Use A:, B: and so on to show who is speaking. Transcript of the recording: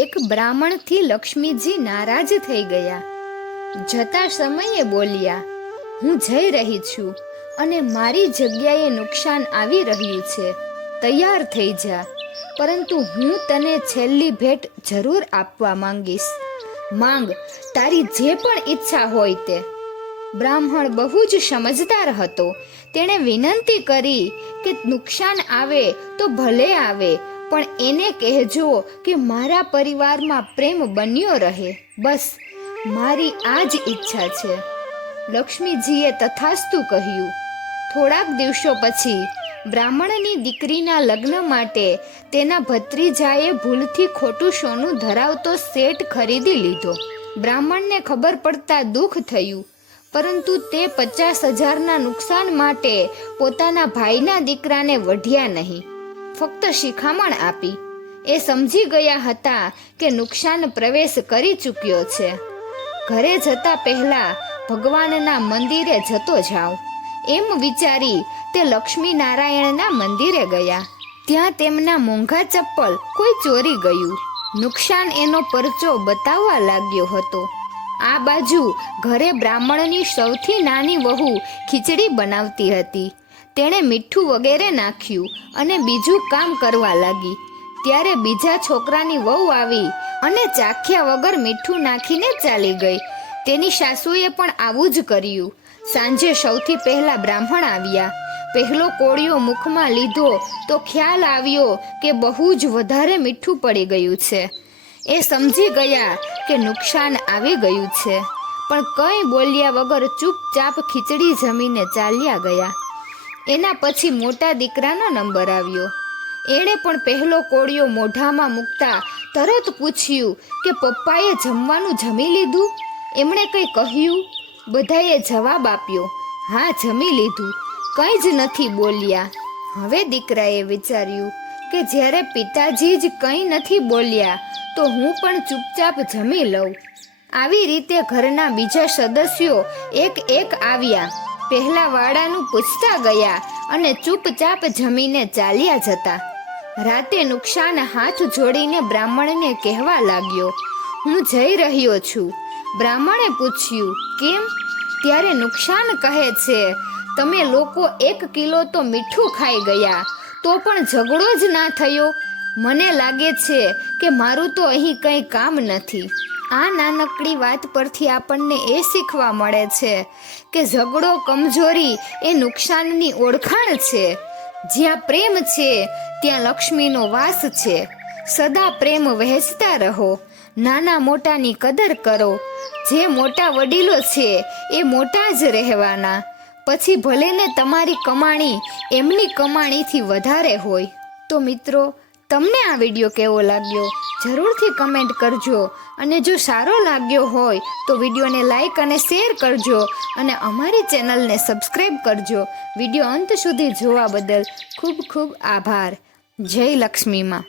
A: એક બ્રાહ્મણથી લક્ષ્મીજી નારાજ થઈ ગયા. જતા સમયે બોલ્યા, હું જઈ રહી છું અને મારી જગ્યાએ નુકસાન આવી રહ્યું છે. તૈયાર થઈ જા. પરંતુ હું તને છેલ્લી ભેટ જરૂર આપવા માંગીશ. માંગ, તારી જે પણ ઈચ્છા હોય તે. બ્રાહ્મણ બહુ જ સમજદાર હતો. તેણે વિનંતી કરી કે નુકસાન આવે તો ભલે આવે પણ એને કહેજો કે મારા પરિવારમાં પ્રેમ બન્યો રહે. બસ, મારી આ જ ઈચ્છા છે. લક્ષ્મીજીએ તથાસ્તુ કહ્યું. થોડાક દિવસો પછી બ્રાહ્મણની દીકરીના લગ્ન માટે તેના ભત્રીજાએ ભૂલથી ખોટું સોનું ધરાવતો સેટ ખરીદી લીધો. બ્રાહ્મણને ખબર પડતા દુઃખ થયું, પરંતુ તે પચાસ હજારના નુકસાન માટે પોતાના ભાઈના દીકરાને વઢ્યા નહીં. ફક્ત શિખામણ આપી. એ સમજી ગયા હતા કે નુકસાન પ્રવેશ કરી ચૂક્યો છે. ઘરે જતા પહેલા ભગવાનના મંદિરે જતો જાઉં. એમ વિચારી તે લક્ષ્મી નારાયણના મંદિરે ગયા. ત્યાં તેમના મોંઘા ચપ્પલ કોઈ ચોરી ગયું. નુકસાન એનો પરચો બતાવવા લાગ્યો હતો. આ બાજુ ઘરે બ્રાહ્મણની સૌથી નાની વહુ ખીચડી બનાવતી હતી. તેણે મીઠું વગેરે નાખ્યું અને બીજું કામ કરવા લાગી. ત્યારે બીજા છોકરાની વહુ આવી અને ચાખ્યા વગર મીઠું નાખીને ચાલી ગઈ. તેની સાસુએ પણ આવું જ કર્યું. સાંજે સૌથી પહેલા બ્રાહ્મણ આવ્યા. પહેલો કોળિયો મુખમાં લીધો તો ખ્યાલ આવ્યો કે બહુ જ વધારે મીઠું પડી ગયું છે. એ સમજી ગયા કે નુકસાન આવી ગયું છે. પણ કંઈ બોલ્યા વગર ચૂપચાપ ખીચડી જમીને ચાલ્યા ગયા. એના પછી મોટા દીકરાનો નંબર આવ્યો. એણે પણ પહેલો કોળિયો મોઢામાં મૂકતા તરત પૂછ્યું કે, પપ્પાએ જમવાનું જમી લીધું? એમણે કંઈ કહ્યું. બધાએ જવાબ આપ્યો, હા, જમી લીધું. કંઈ જ નથી બોલ્યા. હવે દીકરાએ વિચાર્યું કે, જ્યારે પિતાજી જ કંઈ નથી બોલ્યા, તો હું પણ ચૂપચાપ જમી લઉં. આવી રીતે ઘરના બીજા સદસ્યો એક એક આવ્યા. પહેલા વાડાનું પૂછતા ગયા અને ચૂપચાપ જમીને ચાલ્યા જતા. રાતે નુકસાન હાથ જોડીને બ્રાહ્મણને કહેવા લાગ્યો, હું જઈ રહ્યો છું. બ્રાહ્મણે પૂછ્યું, કેમ? ત્યારે નુકસાન કહે છે, તમે લોકો એક કિલો તો મીઠું ખાઈ ગયા, તો પણ ઝઘડો જ ના થયો. મને લાગે છે કે મારું તો અહીં કંઈ કામ નથી. આ નાનકડી વાત પરથી આપણને એ શીખવા મળે છે કે ઝઘડો કમજોરી એ નુકસાનની ઓળખાણ છે. જ્યાં પ્રેમ છે, ત્યાં લક્ષ્મીનો વાસ છે. સદા પ્રેમ વહેંચતા રહો. નાના મોટાની કદર કરો. જે મોટા વડીલો છે, એ મોટા જ રહેવાના. પછી ભલે ને તમારી કમાણી એમની કમાણીથી વધારે હોય. તો મિત્રો તમને આ વીડિયો કેવો લાગ્યો? જરૂરથી કમેન્ટ કરજો. અને જો સારો લાગ્યો હોય, તો વિડીયોને લાઈક અને શેર કરજો. અને અમારી ચેનલને સબસ્ક્રાઈબ કરજો. વીડિયો અંત સુધી જોવા બદલ ખૂબ ખૂબ આભાર. જય લક્ષ્મીમાં.